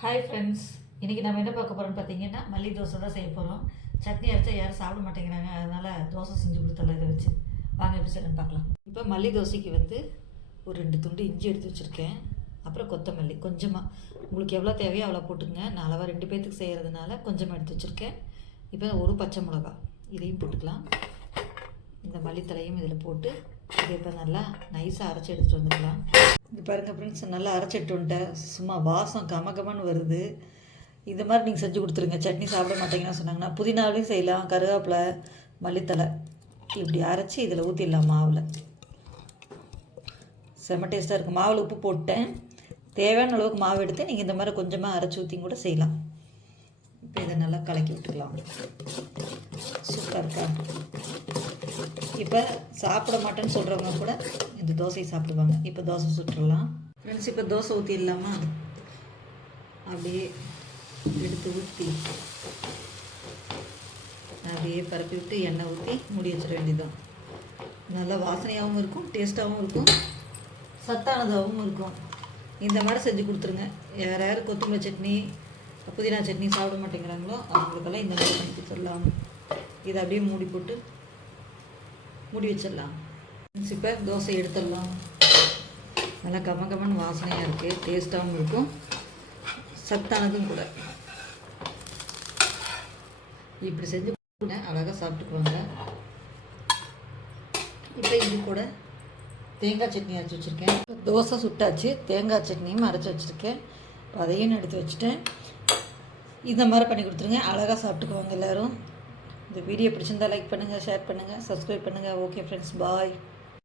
Hi friends, இன்றைக்கி நம்ம என்ன பார்க்க போகிறோம்னு பார்த்தீங்கன்னா மல்லி தோசை தான் செய்ய போகிறோம். சட்னி அரைச்சா யாரும் சாப்பிட மாட்டேங்கிறாங்க, அதனால் தோசை செஞ்சு கொடுத்தலாம் இதை வச்சு. வாங்க எப்படி செய்யணும்னு பார்க்கலாம். இப்போ மல்லி தோசைக்கு ஒரு 2 துண்டு இஞ்சி எடுத்து வச்சுருக்கேன். அப்புறம் கொத்தமல்லி கொஞ்சமாக, உங்களுக்கு எவ்வளோ தேவையோ அவ்வளோ போட்டுங்க. நான் அளவாக 2 பேர்த்துக்கு செய்கிறதுனால கொஞ்சமாக எடுத்து வச்சுருக்கேன். இப்போ ஒரு பச்சை மிளகா இதையும் போட்டுக்கலாம். இந்த மல்லித்தலையும் இதில் போட்டு இதை இப்போ நல்லா நைஸாக அரைச்சி எடுத்துகிட்டு வந்துக்கலாம். இது பாருங்கள் ஃப்ரெண்ட்ஸ், நல்லா அரைச்சிட்டு வந்துட்டேன். சும்மா வாசம் கமகமன்னு வருது. இது மாதிரி நீங்கள் செஞ்சு கொடுத்துருங்க. சட்னி சாப்பிட மாட்டேங்கன்னா சொன்னாங்கன்னா புதினாலையும் செய்யலாம், கருவேப்பிலை, மல்லித்தலை இப்படி அரைச்சி இதில் ஊற்றிடலாம். மாவில் செம்ம டேஸ்ட்டாக இருக்குது. மாவில் உப்பு போட்டேன். தேவையான அளவுக்கு மாவு எடுத்து நீங்கள் இந்த மாதிரி கொஞ்சமாக அரைச்சி ஊற்றியும் கூட செய்யலாம். இப்போ இதை நல்லா கலக்கி விட்டுக்கலாம். சூப்பராக இருக்கா? இப்போ சாப்பிட மாட்டேன்னு சொல்கிறவங்க கூட இந்த தோசையை சாப்பிடுவாங்க. இப்போ தோசை சுட்டுடலாம் ஃப்ரெண்ட்ஸ். இப்போ தோசை ஊற்றிடலாமா? அப்படியே எடுத்து ஊற்றி அப்படியே பரப்பி விட்டு எண்ணெய் ஊற்றி மூடி வச்சிட வேண்டியதுதான். நல்லா வாசனையாகவும் இருக்கும், டேஸ்ட்டாகவும் இருக்கும், சத்தானதாகவும் இருக்கும். இந்த மாதிரி செஞ்சு கொடுத்துருங்க. யார் யார் கொத்தமல்லி சட்னி, புதினா சட்னி சாப்பிட மாட்டேங்கிறாங்களோ அவங்களுக்கெல்லாம் இந்த மாதிரி பண்ணி கொடுத்துடலாம். இதை அப்படியே மூடி வச்சிடலாம். இப்போ தோசை எடுத்துடலாம். நல்லா கமகமன்னு வாசனையாக இருக்குது, டேஸ்ட்டாகவும் இருக்கும், சத்தானதும் கூட. இப்படி செஞ்சு அழகாக சாப்பிட்டுக்குவாங்க. இப்போ இது கூட தேங்காய் சட்னி அரைச்சி வச்சுருக்கேன். தோசை சுட்டாச்சு, தேங்காய் சட்னியும் அரைச்சி வச்சுருக்கேன். அதையும் எடுத்து வச்சுட்டேன். இந்த மாதிரி பண்ணி கொடுத்துருங்க, அழகாக சாப்பிட்டுக்குவாங்க எல்லோரும். இந்த வீடியோ பிடிச்சிருந்தா லைக் பண்ணுங்கள், ஷேர் பண்ணுங்கள், சப்ஸ்கிரைப் பண்ணுங்கள். ஓகே ஃப்ரெண்ட்ஸ், பாய்.